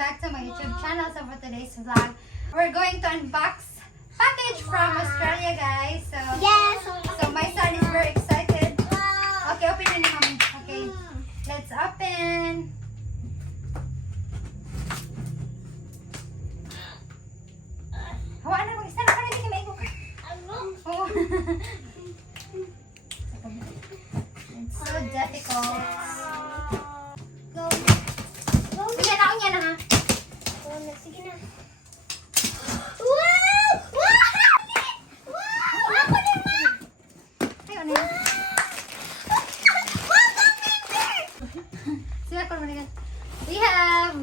back to my YouTube channel. So for today's vlog, we're going to unbox package from Australia, guys. So Yes. so my son is very excited. Okay, open it, mommy. Okay, let's open. Oh, ano mo? Isa na ka na, hindi ka maigo ka. Oh. It's so difficult. Go. Sige na, unya na ha. Sige na. Wow! Wow! Wow! Ako din, ma! Ay, ano yun? Wow, computer! Sila ko naman. We have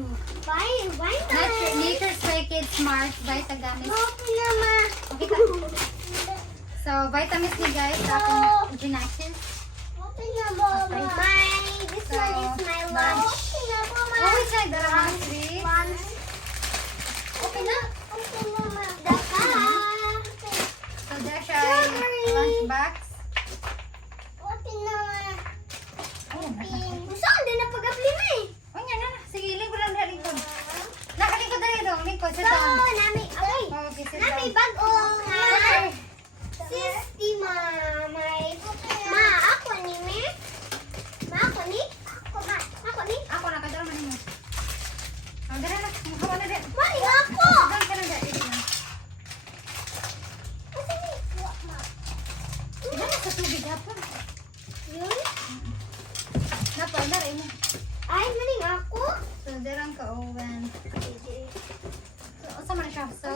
Why Nature's Wicked Smart Vitagamis. Open na, ma. Okay ka? So, vitamins ni guys sa akong ginashes. Open na, mama. This one is my lunch. Open na, mama. Oh, it's like the wrong sweet. Lunch. Okay na. Open na, ma. Daka. So, there's siya lunch box. Open na, ma. Oh, Saan din na pag-apply na eh? oh, yan na. Sige, lingkod lang na lingkod. Nakalingkod na rin daw. Lingkod, sit So, down. nami, okay. Oh, okay, sit Nami down. bag-ong Okay. sistema. Ma, ako ni me. Ma, ako ni? Ako ni? Ako, nakadala man mo. Oh, dala na. Mukha na rin. Mali ako! Dala ka na rin. Dito na. Kasi ni? Ma. Dala sa tubig hapon. Yun? Napal na rin mo. Ay, maling ako. So, darang ka oven. So, asa man siya? So,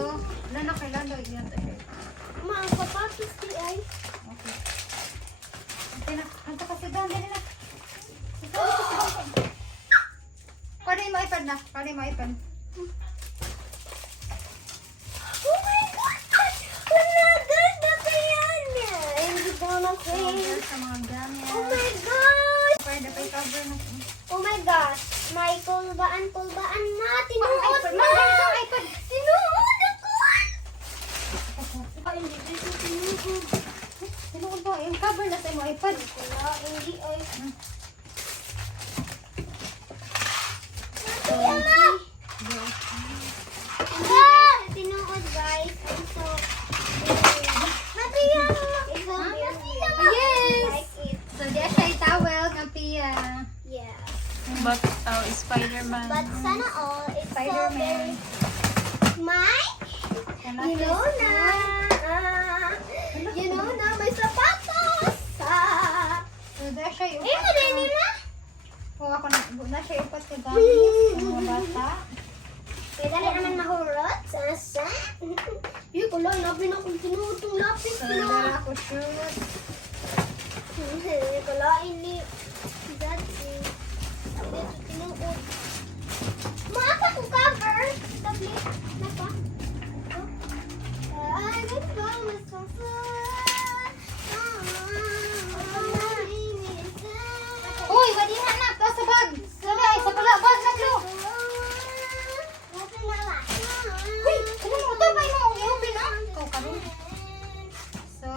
lano kay lano yan tayo. Ma, ang papakis di ay. Okay. Okay na. Hanta ka si Don. Dali na. Pwede mo iPad na. Pwede mo iPad. Oh my God! Another na yan! Hindi ko na So, there's sa mga gamit. Oh my God! Pwede pa i-cover na. Oh my gosh! May pulbaan na! Tinuod iPad. na! Ang iPad. Tinuod ako! Ay, hindi ko tinuod. Tinuod ba? Yung cover na sa imo iPad. Wala, hindi ay. So, Ah! Tinuod guys. I'm so... Matiyama! It's so beautiful. Yes! Like it. So, there's siya i-towel ng Pia. Yeah. But Spider-Man. But sana all, it's so very... Spider-Man. Mike? You know na. You know na, may sapatos. So, there's siya Eh, mo din nila? Oh, ako na siya ipat ka gamit sa mga bata. Kaya dali naman mahurot. Sasa. Yung ko lang, labi na kung tinuod tong lapis. So, dala ko shoes. Kalain ni Daddy. Dito tinuod. Maka ko cover. Tablet. Napa. I don't promise to Uy, wadi hanap ka sa bag. Sabay, sa pala bag na blo. Uy, ano mo to ba mo? I-open na. Ikaw ka rin. So,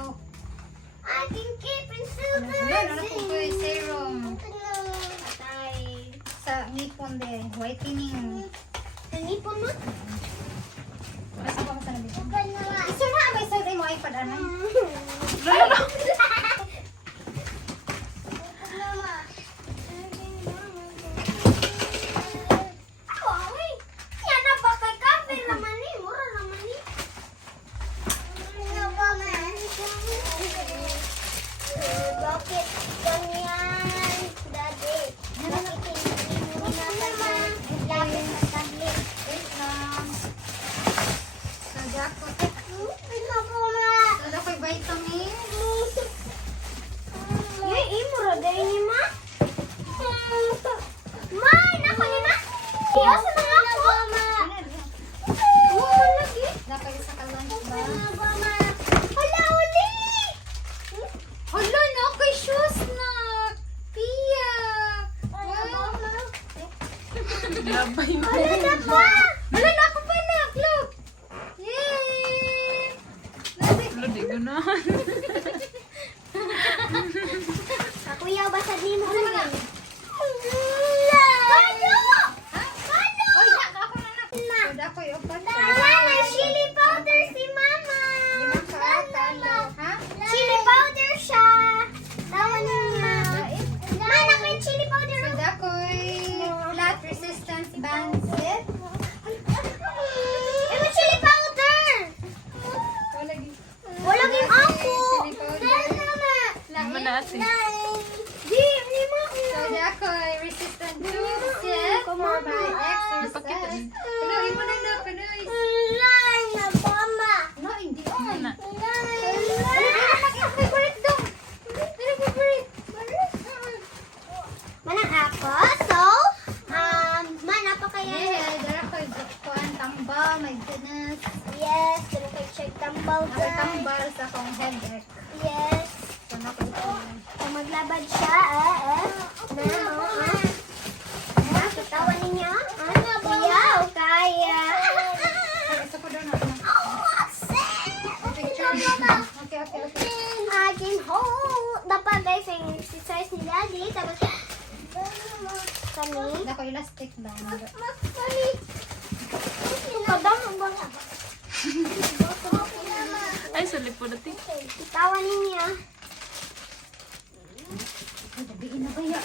I can keep in ano ko ko yung serum Patay. sa ngipon din. Whitening. Nanipon mo? Basta ba sa nabi? Huwag na lang. Isa na, may sa mo iPad anay. Bakit ganyan, Daddy? Bakit hindi mo na naman lapis sa tablet? Wait lang. So, jacket. Ito po, ma. So, na ko'y vitamin. Yung imuro day ni ma? Ma, nako ni ma? Kiyasa na ako. Oo, lagi. Dapat isa ka lunch ba? Hala, uli! Hala na, kay shoes na. Pia. Wow. Labay mo. Hala na pa! Hala na ako pala. Look. Yay! Wala, di ko na. Kuya, basad ni mo. Ano ba? Kano! Ha? Kano! Oy, ako and sip. May chili powder! Wala yung ako! Chili powder. Naman na ate. Di, hindi mo. So, di ako ay resistant to sip for my exercise. Punuin mo na na, punuin. Wala na, mama. No, hindi ay. Na. Favorite daw. Ano favorite? Manang ako. So, mana pa kaya? Yeah, dara ko kuan tambal, my goodness. Yes, pero kay check tambal Ako tambal sa akong headache. Yes. So, nakita. So, maglabad siya, Kitawa ninyo? Yaw, kaya. Isa ko doon ako. Picture. Okay, okay, okay. Akin hold. Dapat guys, yung exercise ni Daddy. Tapos, kami. Dako elastic band. Kami. Kadang ang bala. Ay, sulit po dati. Kitawa ninyo. Gabiin na ba yan?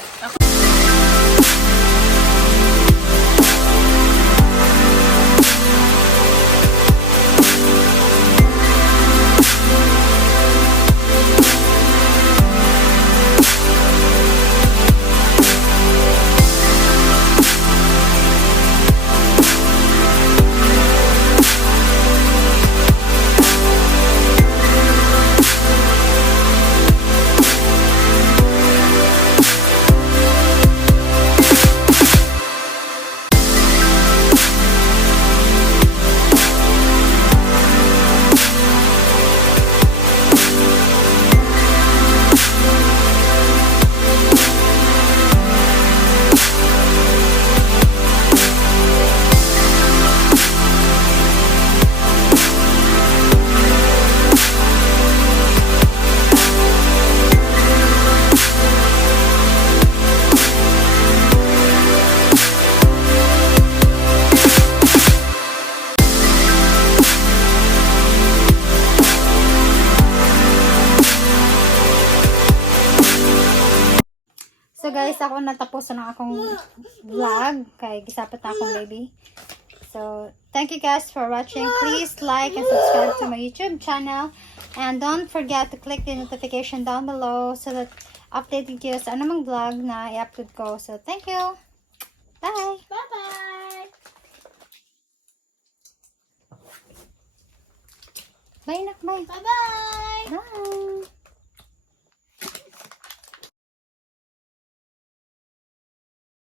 So guys, ako natapos na akong vlog kay gisapit na akong baby. So, thank you guys for watching. Please like and subscribe to my YouTube channel. And don't forget to click the notification down below so that updated kayo sa anumang vlog na i-upload ko. So, thank you. Bye! Bye-bye. Bye, nak. Bye. Bye-bye. Bye.